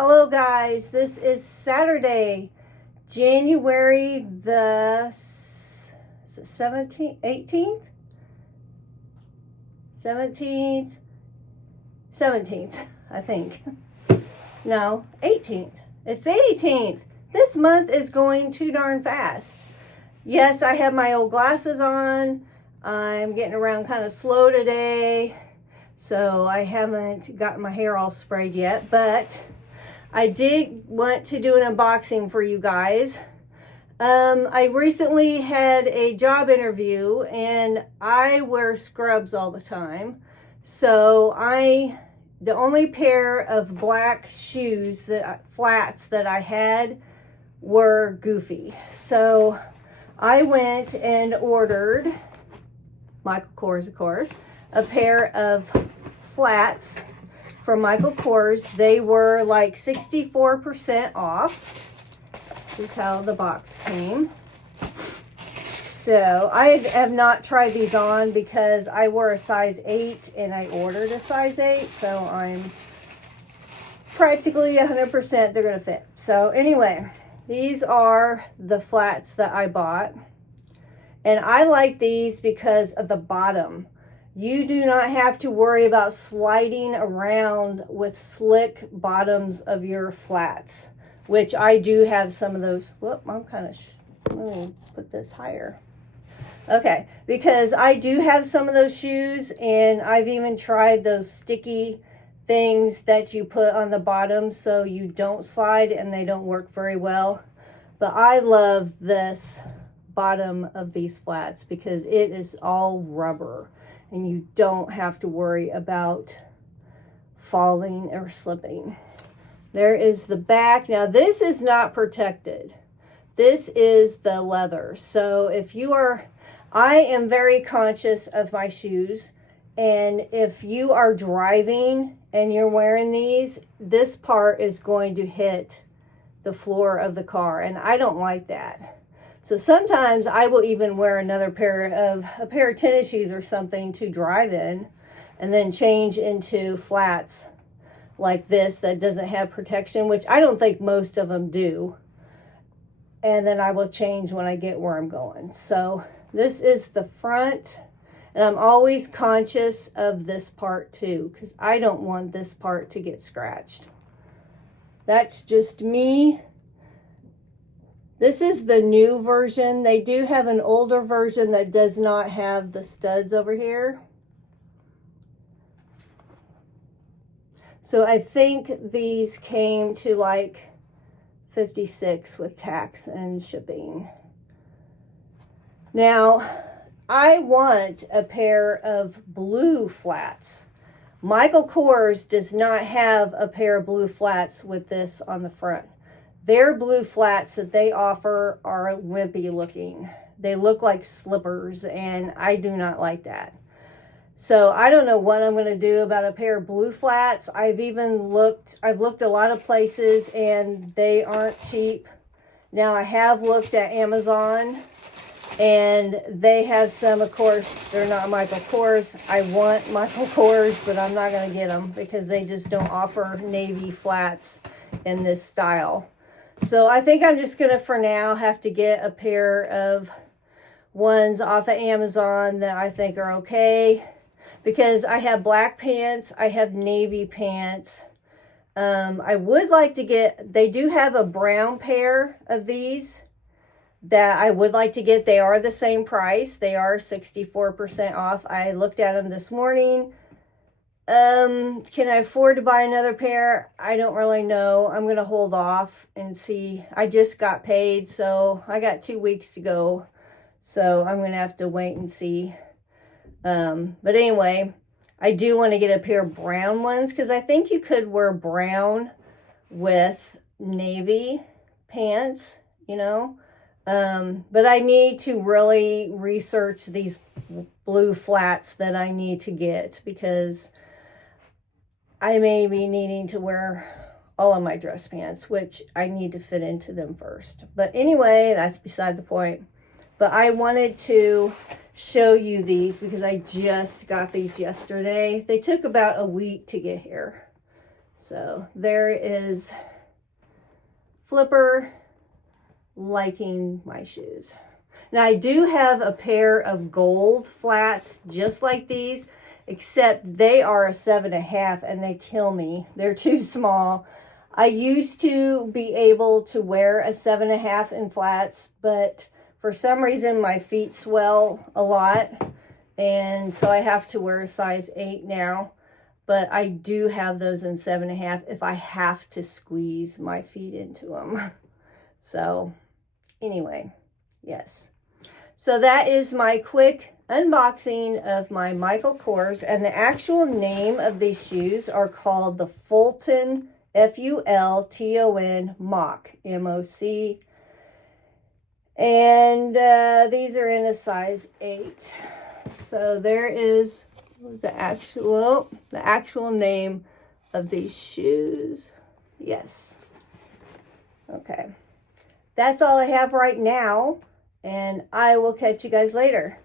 Hello guys, this is Saturday, January the 17th, 18th? 17th, I think. No, 18th. It's the 18th. This month is going too darn fast. Yes, I have my old glasses on. I'm getting around kind of slow today, so I haven't gotten my hair all sprayed yet, but I did want to do an unboxing for you guys. I recently had a job interview and I wear scrubs all the time. So the only pair of black shoes flats that I had were goofy. So I went and ordered, Michael Kors of course, a pair of flats from Michael Kors. They were like 64% off. This is how the box came. So I have not tried these on because I wore a size 8 and I ordered a size 8. So I'm practically 100% they're going to fit. So anyway, these are the flats that I bought. And I like these because of the bottom. You do not have to worry about sliding around with slick bottoms of your flats, which I do have some of those. Whoop, I'm kind of, let me put this higher. Okay, because I do have some of those shoes, and I've even tried those sticky things that you put on the bottom so you don't slide, and they don't work very well. But I love this bottom of these flats because it is all rubber. And you don't have to worry about falling or slipping. There is the back. Now this is not protected. This is the leather. So I am very conscious of my shoes. And if you are driving and you're wearing these, this part is going to hit the floor of the car. And I don't like that. So sometimes I will even wear a pair of tennis shoes or something to drive in and then change into flats like this that doesn't have protection, which I don't think most of them do. And then I will change when I get where I'm going. So this is the front, and I'm always conscious of this part too because I don't want this part to get scratched. That's just me. This is the new version. They do have an older version that does not have the studs over here. So I think these came to like $56 with tax and shipping. Now, I want a pair of blue flats. Michael Kors does not have a pair of blue flats with this on the front. Their blue flats that they offer are wimpy looking. They look like slippers, and I do not like that. So I don't know what I'm going to do about a pair of blue flats. I've looked a lot of places, and they aren't cheap. Now I have looked at Amazon, and they have some, of course, they're not Michael Kors. I want Michael Kors, but I'm not going to get them because they just don't offer navy flats in this style. So I think I'm just going to, for now, have to get a pair of ones off of Amazon that I think are okay. Because I have black pants, I have navy pants. I would like to get, they do have a brown pair of these that I would like to get. They are the same price. They are 64% off. I looked at them this morning. Can I afford to buy another pair? I don't really know. I'm going to hold off and see. I just got paid, so I got 2 weeks to go. So I'm going to have to wait and see. But anyway, I do want to get a pair of brown ones because I think you could wear brown with navy pants, you know. But I need to really research these blue flats that I need to get because I may be needing to wear all of my dress pants, which I need to fit into them first. But anyway, that's beside the point. But I wanted to show you these because I just got these yesterday. They took about a week to get here. So there is Flipper liking my shoes. Now I do have a pair of gold flats just like these, except they are a 7.5 and they kill me. They're too small. I used to be able to wear a 7.5 in flats, but for some reason my feet swell a lot, and so I have to wear a size 8 now. But I do have those in 7.5 if I have to squeeze my feet into them. So anyway, yes. So that is my quick unboxing of my Michael Kors, and the actual name of these shoes are called the Fulton, Fulton Moc, M-O-C. And these are in a size 8. So there is the actual name of these shoes. Yes. Okay. That's all I have right now, and I will catch you guys later.